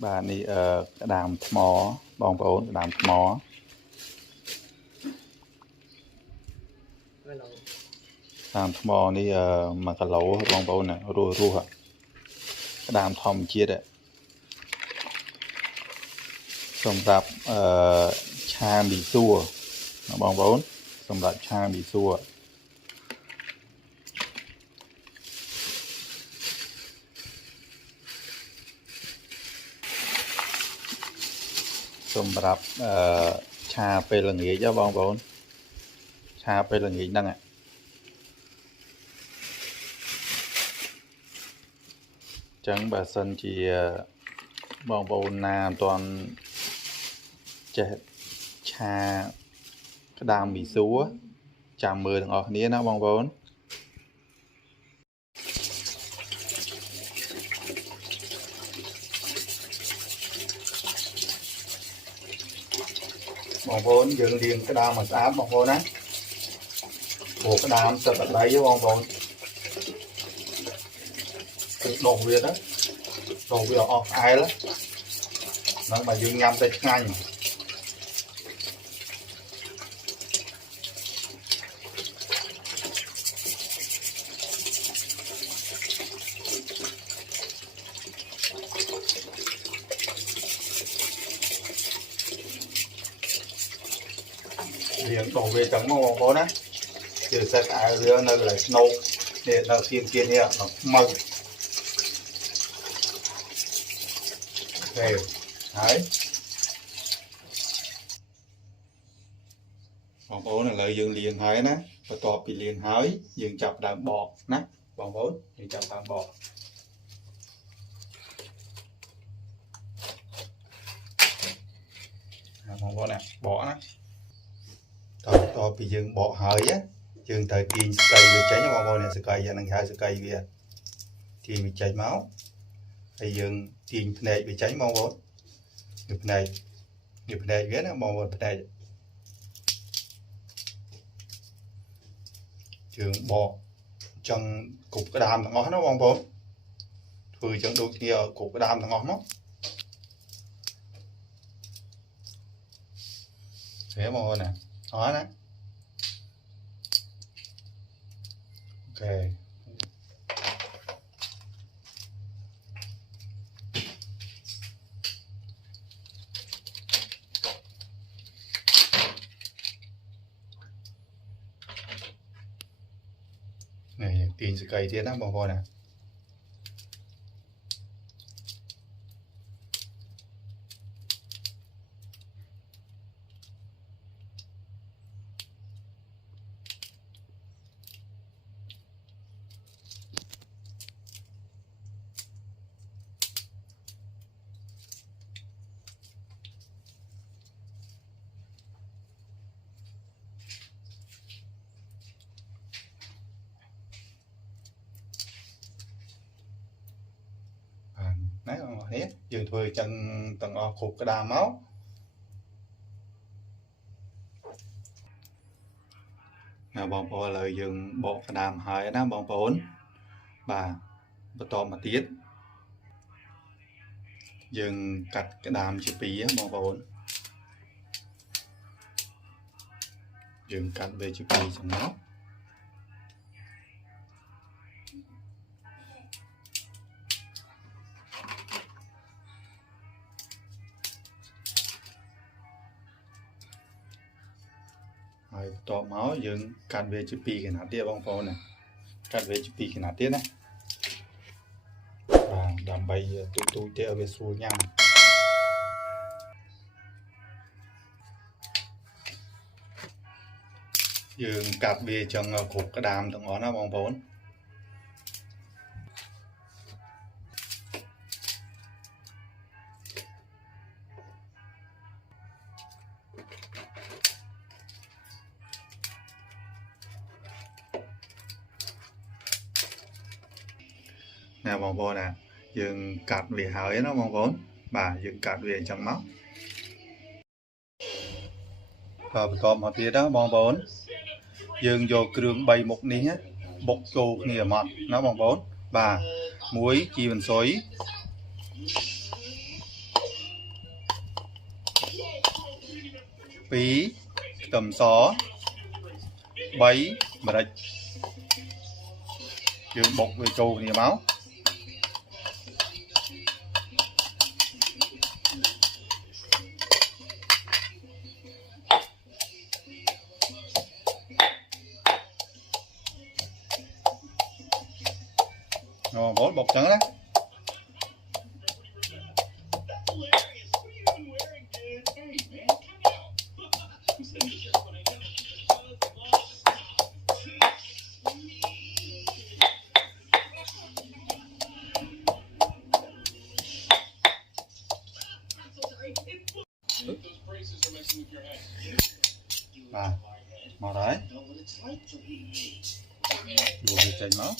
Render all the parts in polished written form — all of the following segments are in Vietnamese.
bà đi đàm mỏ bong bóng đàm mỏ đàm mỏ đi mà cái lẩu bong bóng này rùa rùa hả đàm thom chia đấyสำหรับชาบีซัวบองบอนสำหรับชาบีซัวสำหรับชาเปลืองเงี้ยจ้าบองบอนชาเปลืองเงี้ยนั่งอ่ะจังบาสันจีบองบอนนาตอนจะชากระดามบีซัวจำมือถึงออกนี้นะบองบอนบองบอนยืนเรียงกระดามมาสามบองบอนนะโอ้กระดามสตัดไหลvớiบองบอนโด่งเวียดđóโด่งเวียดออกไอแล้วนั่นมายืนยำtay ngay liền đổ về trắng màu bó đấy từ sẽ cái nữa là lại nấu để là tiên tiên nha nó màu đều đấy bóng bố là lợi dụng liền hái nè và tọt bị liền hái dừng chập đàn bọt nè bóng bố dừng chập đàn bọt bóng bố nè bỏ nè to bị dừng bỏ hơi á dừng thời tiền cây bị cháy nhau bò này sẽ cây và năng hai sẽ cây về thì bị chảy máu thì dừng tiền này bị cháy mau bó nghiệp này ghét nó màu một này trường bỏ trong cục cái đàm là ngó nó bong bóng thôi chẳng đôi khi cục cái đàm là ngó nó thế màu nè đó nè ok này tiền sẽ cày thế đó bò bò nè đấy hết dừng thuê chân tầng o khục cái đà máu nào bong bò lời dừng bộ cái đàm hai đó bong bồn bà bắt to mà tiết dừng cắt cái đàm chữ pí bong bồn dừng cắt về chữ pí trong nó to máu dừng cắt về chữ pi cái nát tiết bong bóng này cắt về chữ pi cái nát tiết này và đảm bay tui tê về xua nhang dừng cắt về trong cục cái đàm thằng nó bong bóng nè bong bóng nè dừng cắt về hỏi nó bong bóng bà dừng cắt về trong máu và còn một phía đó bong bóng dừng vô trường bay một ní bốc tô nghề mặt nó bong bóng bà muối chi bằng xối 2 tầm xó 7 mà đây dương bột về trù nhiều máu rồi bột bột trắng đấy. Và màu đấy đủ để chảy máu.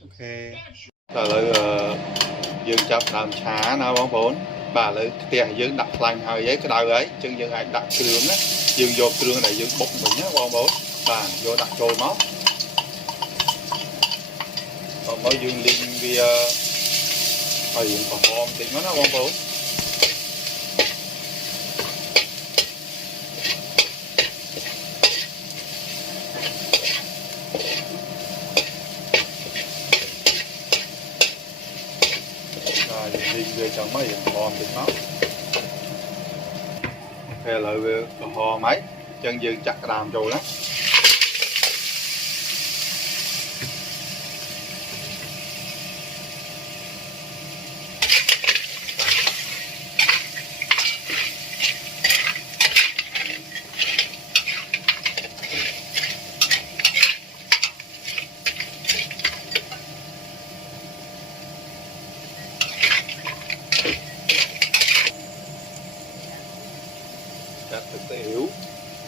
Ok rồi dương chập làm chả nào bóng bốn bà lấy tiền dương đặt lành hơi giấy cái đầu ấy chân dương ai đặt trường á dương vô trường này dương bốc mình nhé bóng bốn bà vô đặt trôi máu còn mới dương liên vì thời hiện còn bom thì nó bóng bốn đi về trong mấy bom thì nó ok lại về hò máy chân dương chặt đàm rồi đó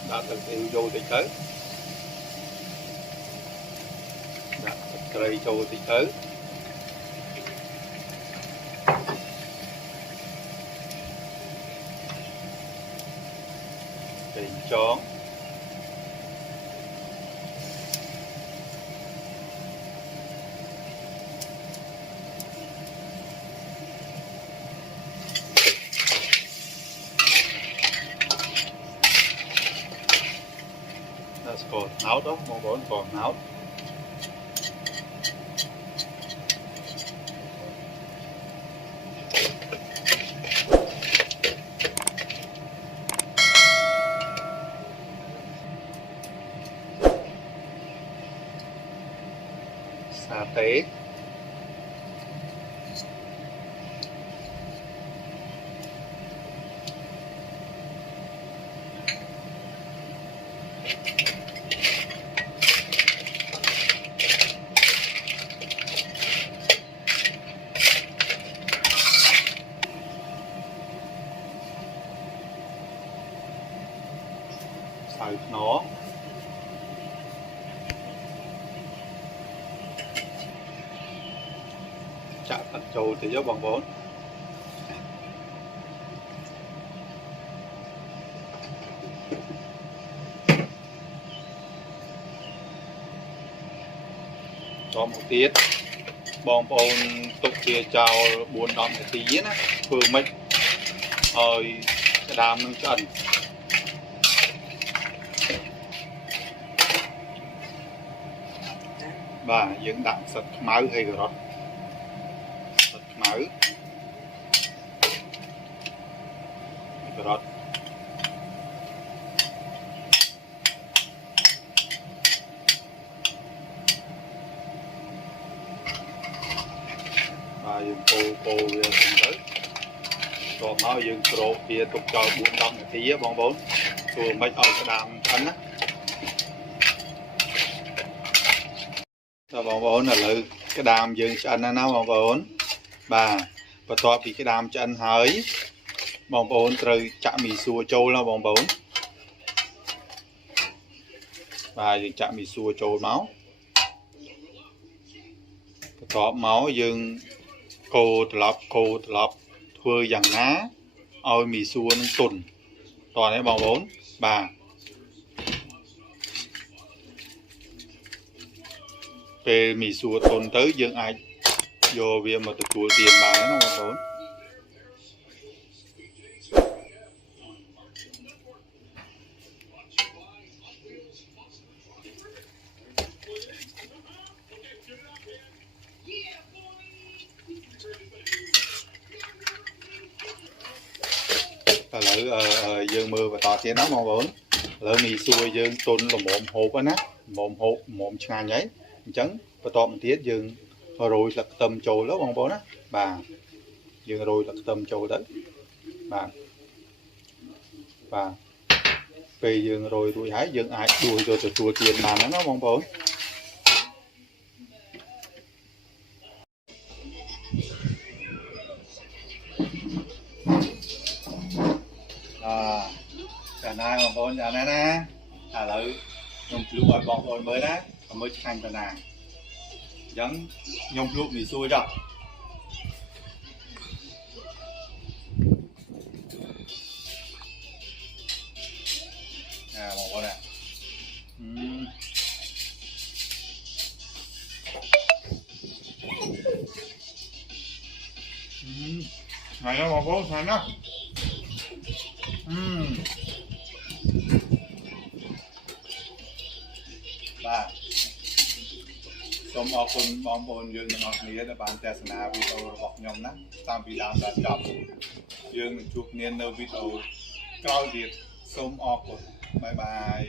đã thực hiện vô thì tới đã thực vô thì tới tiền chón còn nấu đó mong vẫn còn nấu sa tế xào nó chạm thật trâu thì dốc bằng 4 cho một tiết bom ôn tục kia chào 4 đòn một tí á vừa mấy rồi cái đàm nâng chân và những đạn sật máu hay rồi sật máu rồi và những cô tới còn máu những pro kia tục cho 4 đòn một tí á bóng 4 vừa mấy ở cái đàm thân á bóng 4 là lợi cái đàm dương cho anh nó bóng 4 bà và to vì cái đàm cho anh hơi bóng 4 từ chạm mì xua châu là bóng 4 và dương chạm mì xua châu máu to máu dương cô lọc thưa dần ná เอาหมี่ซัวนึงตุ่นตอนนี้บองbốn bà về mì xùa tồn tới dương ai vô việc mà tụi chùa tiền bà nó bong bốn lỡ dương mưa và tỏ tiếng nó bong bốn lỡ mì xùa dương tồn là mồm hộp á ná mồm ngang ấy chấn và tỏ một tiết dương rồi là tầm trầu lớp bong bốn á bà dương rồi là tầm trầu đấy bà về dương rồi đuổi hái dương ai đuổi rồi từ chùa tiền mà nó bong bốn cả nay bong bốn giờ này nè lỡ nhung lúc gọi bong bốn mới đó mới thành cả nàng giống nhung lúc mì xui đâu bong bốn nè này nó bong bốn này nó bàសូមអរគុណបងប្អូនយើងទាំងអស់គ្នាដែលបានទស្សនាវីដេអូរបស់ខ្ញុំណាតាមពីដើមដល់ចប់យើងនឹងជួបគ្នានៅវីដេអូក្រោយទៀតសូមអរគុណបាយបាយ